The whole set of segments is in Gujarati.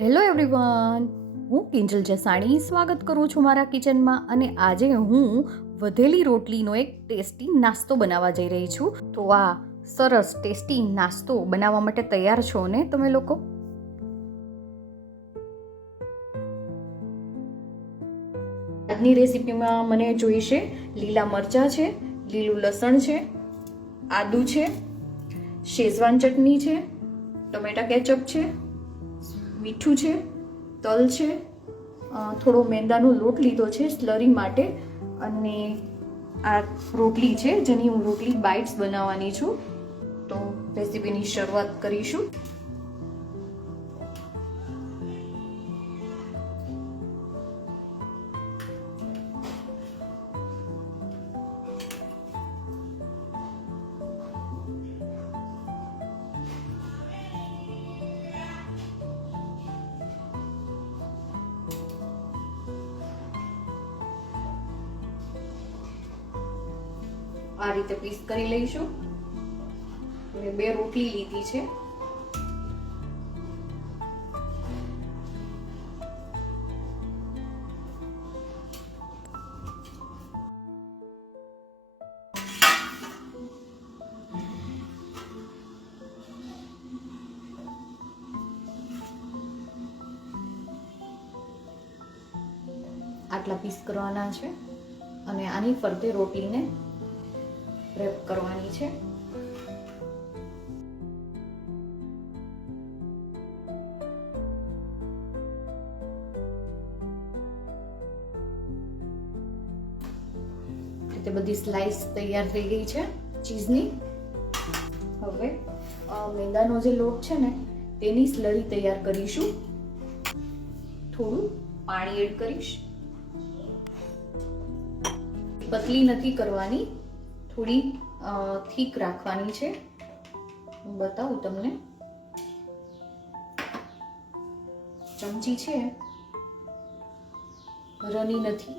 હેલો એવરીવન, હું કિંજલ જસાણી સ્વાગત કરું છું મારા કિચનમાં. અને આજે હું વધેલી રોટલીનો એક ટેસ્ટી નાસ્તો બનાવવા જઈ રહી છું. તો આ સરસ ટેસ્ટી નાસ્તો બનાવવા માટે તૈયાર છો ને તમે લોકો? આજની રેસીપીમાં મને જોઈશે લીલા મરચાં છે, લીલું લસણ છે, આદુ છે, શેઝવાન ચટણી છે, ટમેટા કેચઅપ છે, મીઠું છે, તલ છે, થોડો મેંદાનો લોટ લીધો છે સ્લરી માટે, અને આ રોટલી છે જેની હું રોટલી બાઇટ્સ બનાવવાની છું. તો રેસીપીની શરૂઆત કરીશું. આ રીતે પીસ કરી લઈશું. મેં 2 રોટલી લીધી છે. આટલા પીસ કરવાના છે અને આની ફરતે રોટલીને રેપ કરવાની છે. તે બધી સ્લાઇસ તૈયાર થઈ ગઈ છે ચીઝની. હવે મેંદાનો જે લોટ છે ને તેની સ્લરી તૈયાર કરીશું. થોડું પાણી એડ કરીશ. પતલી નથી કરવાની, થોડી થીક રાખવાની છે. હું બતાવું તમને. ચમચી છે રની નથી,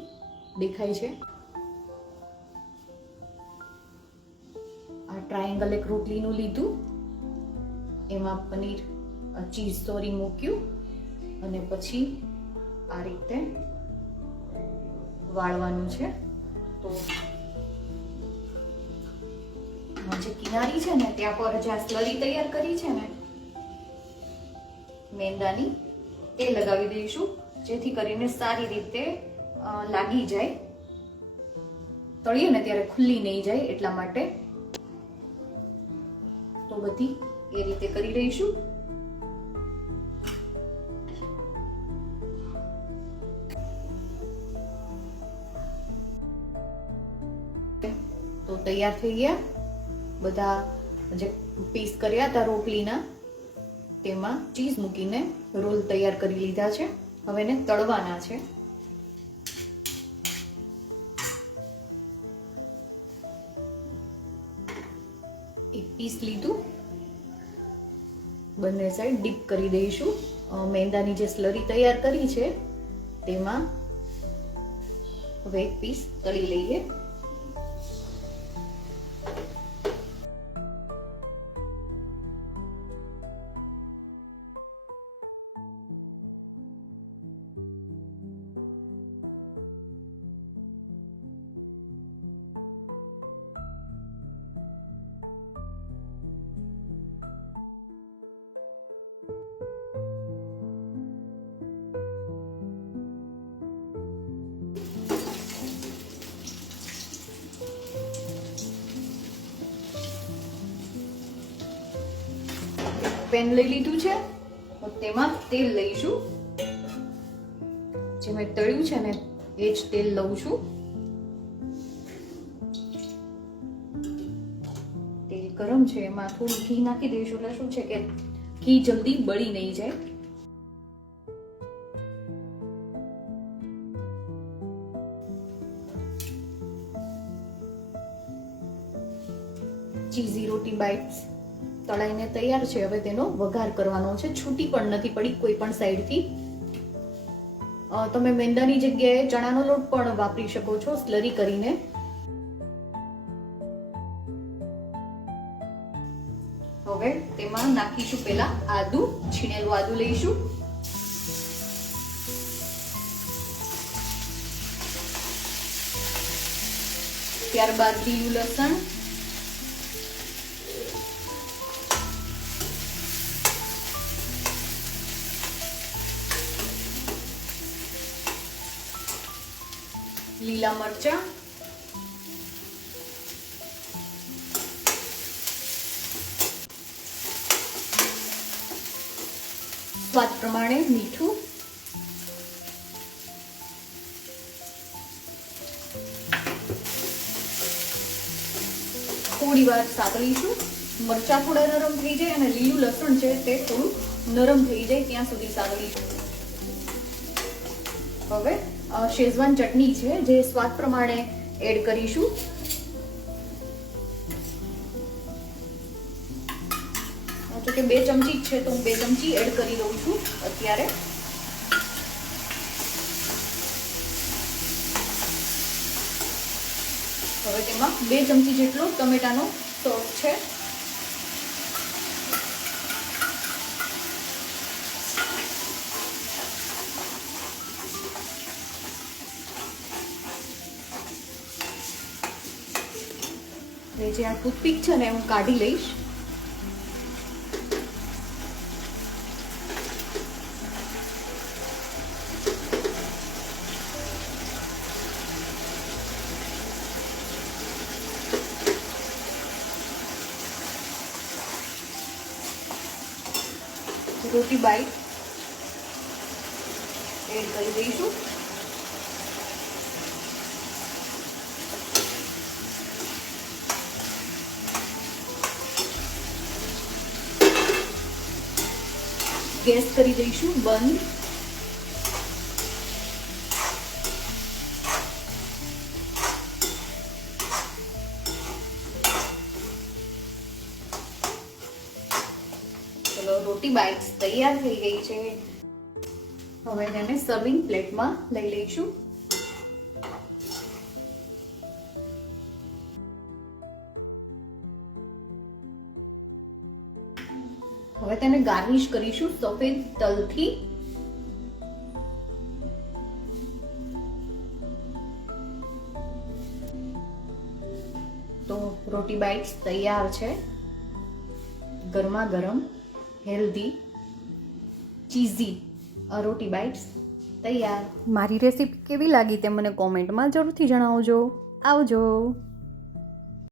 દેખાય છે. આ ટ્રાયેંગલ એક રોટલીનું લીધું, એમાં પનીર ચીઝ સોરી મૂક્યું અને પછી આ રીતે વાળવાનું છે. તો જે કિનારી છે ને ત્યાં પર જે સ્લરી તૈયાર કરી છે ને મેંદાની, તે લગાવી દઈશું, જેથી કરીને સારી રીતે લાગી જાય. તળીએ ને ત્યારે ખુલ્લી નહીં જાય એટલા માટે. તો બધી એ રીતે કરી રહીશું. તો તૈયાર થઈ ગયા બધા જે પીસ કર્યા હતા રોટલીના, તેમાં ચીઝ મૂકીને રોલ તૈયાર કરી લીધા છે. હવે એને તળવાના છે. એક પીસ લીધું, બંને સાઈડ ડીપ કરી દઈશું. મેંદાની જે સ્લરી તૈયાર કરી છે તેમાં હવે એક પીસ તળી લઈએ. પેન લઈ લીધું છે, તો તેમાં તેલ લઈશું. જે મેં તળ્યું છે ને એ જ તેલ લઉં છું. તેલ ગરમ છે, એમાં થોડું ઘી નાખી દઈશું. એટલે શું છે કે ઘી જલ્દી બળી નહીં જાય. ચીઝી રોટી બાઇટ્સ તળાઈને તૈયાર છે. હવે તેનો વઘાર કરવાનો છે. છૂટી પણ નથી પડી કોઈ પણ સાઈડથી. તમે મેંદાની જગ્યાએ ચણાનો લોટ પણ વાપરી શકો છો સ્લરી કરીને. હવે તેમાં નાખીશું પહેલા આદુ, છીણેલું આદુ લઈશું. ત્યારબાદ લીલું લસણ, લીલા મરચાં, સ્વાદ પ્રમાણે મીઠું, થોડી વાર સાતળીશું. મરચાં થોડા નરમ થઈ જાય અને લીલું લસણ છે તે થોડું નરમ થઈ જાય ત્યાં સુધી સાતળીશું. હવે શેઝવાન ચટણી છે જે સ્વાદ પ્રમાણે એડ કરીશું. જો કે 2 ચમચી જ છે તો હું 2 ચમચી એડ કરી દઉં છું અત્યારે. હવે તેમાં 2 ચમચી જેટલો ટમેટાનો સોસ છે. જે આ ટૂથપીક છે ને હું કાઢી લઈશ. રોટી બાઈટ એડ કરી દઈશું. ગેસ કરી દઈશું બંધ. ચલો રોટી બાઇટ્સ તૈયાર થઈ ગઈ છે. હવે તેને સર્વિંગ પ્લેટમાં લઈ લઈશું. હવે તેને ગાર્નિશ કરીશું સફેદ તલથી. તો રોટી બાઇટ્સ તૈયાર છે. ગરમા ગરમ હેલ્ધી ચીઝી રોટી બાઇટ્સ તૈયાર. મારી રેસીપી કેવી લાગી તે મને કોમેન્ટમાં જરૂરથી જણાવજો. આવજો.